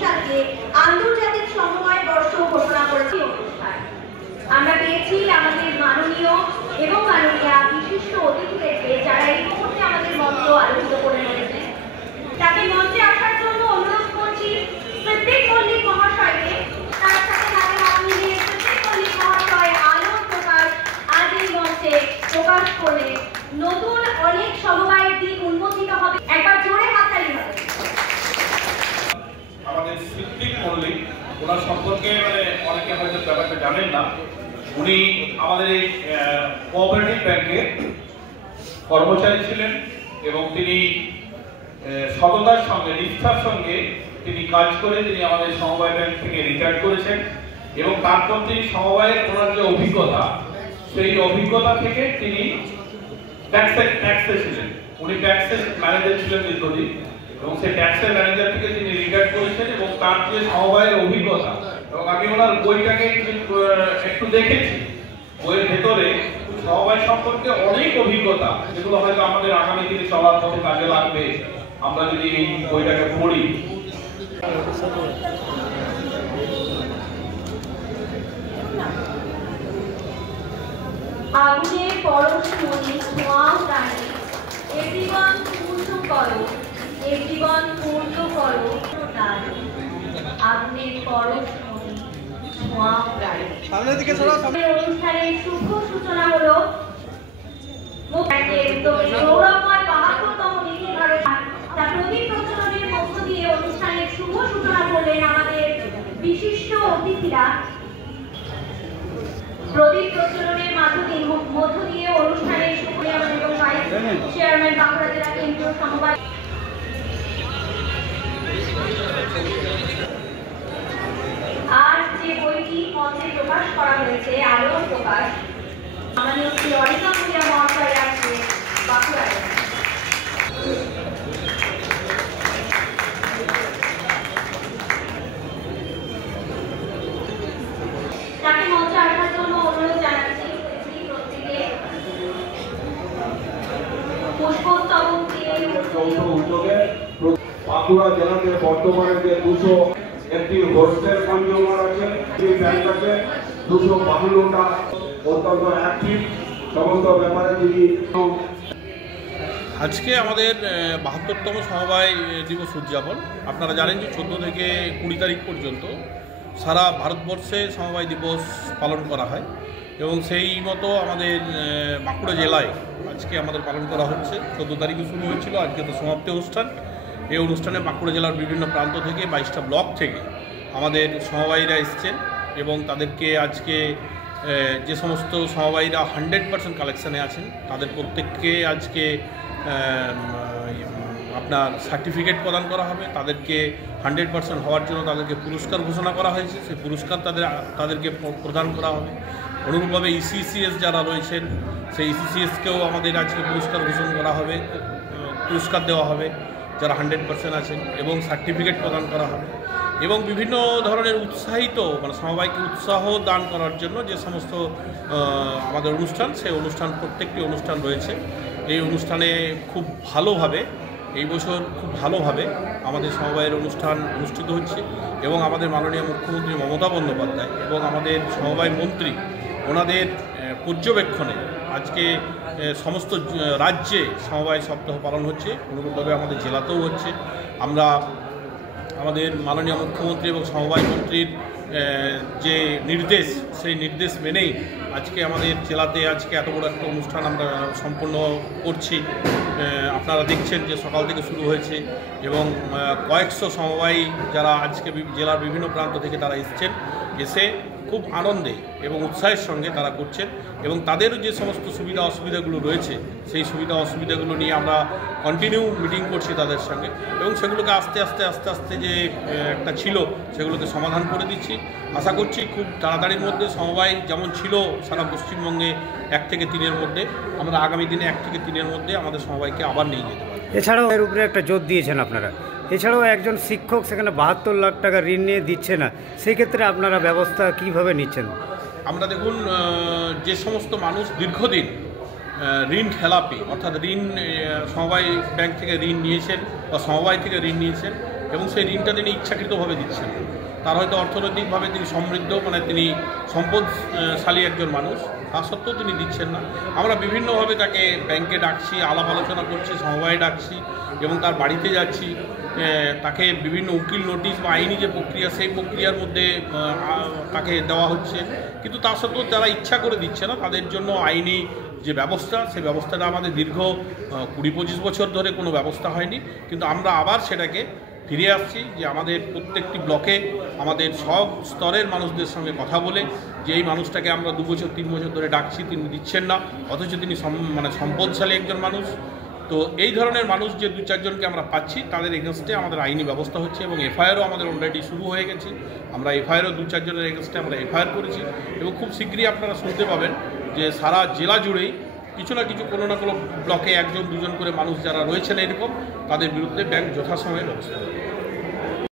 সালকে আন্তর্জাতিক সমবায় বর্ষ ঘোষণা করেছি অনুষ্ঠান। আমরা পেয়েছি আমাদের মাননীয় এবং মাননীয়া বিশিষ্ট অতিথিদেরকে, যারা এই মুহূর্তে আমাদের মঞ্চ আলোচিত করে রয়েছে। তাকে মঞ্চে আসার জন্য অনুরোধ করছি প্রত্যেক মল্লিক মহাশয়কে। তার সাথে হাতে হাত মিলিয়ে প্রত্যেক মল্লিক মহাশয় আলোর প্রকাশ আজ এই মঞ্চে প্রকাশ করলে নতুন অনেক সমবায়ের দিক উন্মোচিত হবে। একবার জোরে হাততালি হবে। আমাদের সিদ্দিক মল্লিক, ওনার সম্পর্কে অনেকে হয়তো ব্যাপারটা জানেন না। উনি আমাদের এই কোঅপারেটিভ ব্যাংকের কর্মচারী ছিলেন এবং তিনি সততার সঙ্গে, নিষ্ঠার সঙ্গে তিনি কাজ করে তিনি আমাদের সমবায় ব্যাংক থেকে রিটায়ার করেছেন এবং তারপর তিনি সমবায়ের ওনার যে অভিজ্ঞতা, সেই অভিজ্ঞতা থেকে তিনি ট্যাক্সে ছিলেন। উনি ট্যাক্সের ম্যানেজার ছিলেন দীর্ঘদিন এবং সেই ট্যাক্সের ম্যানেজার থেকে তিনি রিটায়ার করেছেন এবং তার যে সমবায়ের অভিজ্ঞতা, এবং আমি ওনার বইটাকে একটু দেখেছি, বইয়ের ভেতরে সমবায় সম্পর্কে অনেক অভিজ্ঞতা, যেগুলো হয়তো আমাদের আগামী দিনে চলার পথে কাজে লাগবে আমরা যদি এই বইটাকে পড়ি। আগুনের পরশমণি ধোঁয়াও টানে, এ জীবন পূর্ণ করো, এ জীবন পূর্ণ করো দান। আগুনের পরশমণি ধোঁয়াও টানে। অনুষ্ঠানের শুভ সূচনা হলো গৌরবময় ৭২তম নীতি ভারত তা প্রদীপ প্রজ্বলনের মধ্য দিয়ে অনুষ্ঠানের শুভ সূচনা করলেন আমাদের বিশিষ্ট অতিথিরা। প্রদীপ প্রজ্বলনের মধ্য দিয়ে অনুষ্ঠানের শুভ এবং ভাইস চেয়ারম্যান বাঁকুড়া জেলা কেন্দ্রীয় সমবায়। আর যে বইটি মঞ্চে প্রকাশ করা হয়েছে, আলোর প্রকাশ, আমাদের শ্রী অনিতা ভূঁইয়া মহাশয় আছে বাঁকুড়া জেলা। তাকে মঞ্চে আসার জন্য অনুরোধ জানাচ্ছি। প্রত্যেকে পুষ্পস্তবক দিয়ে যৌথ উদ্যোগে বাঁকুড়া জেলাতে বর্তমানে যে 200 একটি হোস্টেল কনজিউমার আছে, ব্যাংক আছে, 252টা অত্যন্ত অ্যাক্টিভ সমস্ত ব্যাপারে যিনি। আজকে আমাদের ৭২তম সমবায় দিবস উদযাপন। আপনারা জানেন যে 14 থেকে 20 তারিখ পর্যন্ত সারা ভারতবর্ষে সমবায় দিবস পালন করা হয় এবং সেই মতো আমাদের বাঁকুড়া জেলায় আজকে আমাদের পালন করা হচ্ছে। 14 তারিখে শুরু হয়েছিল, আজকে তো সমাপ্তি অনুষ্ঠান। এই অনুষ্ঠানে বাঁকুড়া জেলার বিভিন্ন প্রান্ত থেকে 22টা ব্লক থেকে আমাদের সমবায়ীরা এসছেন এবং তাদেরকে আজকে যে সমস্ত সমবায়ীরা 100% কালেকশানে আছেন তাদের প্রত্যেককে আজকে আপনার সার্টিফিকেট প্রদান করা হবে। তাদেরকে 100% হওয়ার জন্য তাদেরকে পুরস্কার ঘোষণা করা হয়েছে, সেই পুরস্কার তাদেরকে প্রদান করা হবে। অনুরূপভাবে ইসিসিএস যারা রয়েছেন, সেই ইসিসিএসকেও আমাদের আজকে পুরস্কার ঘোষণা করা হবে, পুরস্কার দেওয়া হবে যারা 100% আছেন এবং সার্টিফিকেট প্রদান করা হবে। এবং বিভিন্ন ধরনের উৎসাহিত সমবায়কে উৎসাহ দান করার জন্য যে সমস্ত আমাদের অনুষ্ঠান, সেই অনুষ্ঠান প্রত্যেকটি অনুষ্ঠান রয়েছে। এই অনুষ্ঠানে খুব ভালোভাবে এই বছর খুব ভালোভাবে আমাদের সমবায়ের অনুষ্ঠান অনুষ্ঠিত হচ্ছে এবং আমাদের মাননীয় মুখ্যমন্ত্রী মমতা বন্দ্যোপাধ্যায় এবং আমাদের সমবায় মন্ত্রী ওনাদের পর্যবেক্ষণে আজকে সমস্ত রাজ্যে সমবায় সপ্তাহ পালন হচ্ছে, অনুরূপভাবে আমাদের জেলাতেও হচ্ছে। আমরা আমাদের মাননীয় মুখ্যমন্ত্রী এবং সমবায় মন্ত্রীর যে নির্দেশ, সেই নির্দেশ মেনেই আজকে আমাদের জেলাতে আজকে এত বড় একটা অনুষ্ঠান আমরা সম্পন্ন করছি। আপনারা দেখছেন যে সকাল থেকে শুরু হয়েছে এবং কয়েকশো সমবায়ী যারা আজকে জেলার বিভিন্ন প্রান্ত থেকে তারা এসছেন, এসে খুব আনন্দে এবং উৎসাহের সঙ্গে তারা করছেন এবং তাদের যে সমস্ত সুবিধা অসুবিধাগুলো রয়েছে সেই সুবিধা অসুবিধাগুলো নিয়ে আমরা কন্টিনিউ মিটিং করছি তাদের সঙ্গে এবং সেগুলোকে আস্তে আস্তে যে একটা ছিল সেগুলোকে সমাধান করে দিচ্ছি। আশা করছি খুব তাড়াতাড়ির মধ্যে সমবায় যেমন ছিল সারা পশ্চিমবঙ্গে 1 থেকে 3-এর মধ্যে, আমরা আগামী দিনে 1 থেকে 3-এর মধ্যে আমাদের সমবায়কে আবার নিয়ে যেতে পারি। এছাড়াও এর উপরে একটা জোর দিয়েছেন আপনারা, এছাড়াও একজন শিক্ষক সেখানে 72 লাখ টাকা ঋণ নিয়ে দিচ্ছে না, সেই ক্ষেত্রে আপনারা ব্যবস্থা কিভাবে নিচ্ছেন? আমরা দেখুন, যে সমস্ত মানুষ দীর্ঘদিন ঋণ খেলাপি, অর্থাৎ ঋণ সমবায় ব্যাংক থেকে ঋণ নিয়েছেন বা সমবায় থেকে ঋণ নিয়েছেন এবং সেই ঋণটা তিনি ইচ্ছাকৃতভাবে দিচ্ছেন। তার হয়তো অর্থনৈতিকভাবে তিনি সমৃদ্ধ, মানে তিনি সম্পদশালী একজন মানুষ, তা সত্ত্বেও তিনি দিচ্ছেন না। আমরা বিভিন্নভাবে তাকে ব্যাংকে ডাকছি, আলাপ আলোচনা করছি, সমবায়ে ডাকছি এবং তার বাড়িতে যাচ্ছি, তাকে বিভিন্ন উকিল নোটিশ বা আইনি যে প্রক্রিয়া সেই প্রক্রিয়ার মধ্যে তাকে দেওয়া হচ্ছে, কিন্তু তা সত্ত্বেও যারা ইচ্ছা করে দিচ্ছে না তাদের জন্য আইনি যে ব্যবস্থা, সেই ব্যবস্থাটা আমাদের দীর্ঘ 20-25 বছর ধরে কোনো ব্যবস্থা হয়নি, কিন্তু আমরা আবার সেটাকে ফিরে আসছি যে আমাদের প্রত্যেকটি ব্লকে আমাদের সব স্তরের মানুষদের সঙ্গে কথা বলে যে এই মানুষটাকে আমরা 2 বছর 3 বছর ধরে ডাকছি, তিনি দিচ্ছেন না, অথচ তিনি সম্পদশালী একজন মানুষ। তো এই ধরনের মানুষ যে 2-4 জনকে আমরা পাচ্ছি তাদের এগেনস্টে আমাদের আইনি ব্যবস্থা হচ্ছে এবং এফআইআরও আমাদের অলরেডি শুরু হয়ে গেছে। আমরা এফআইআরও 2-4 জনের এগেনস্টে আমরা এফআইআর করেছি এবং খুব শীঘ্রই আপনারা শুনতে পাবেন যে সারা জেলা জুড়েই কিছু না কিছু কোনো না কোনো ব্লকে 1-2 জন করে মানুষ যারা রয়েছেন এরকম, তাদের বিরুদ্ধে ব্যাংক যথাসময়ে ব্যবস্থা নেবে।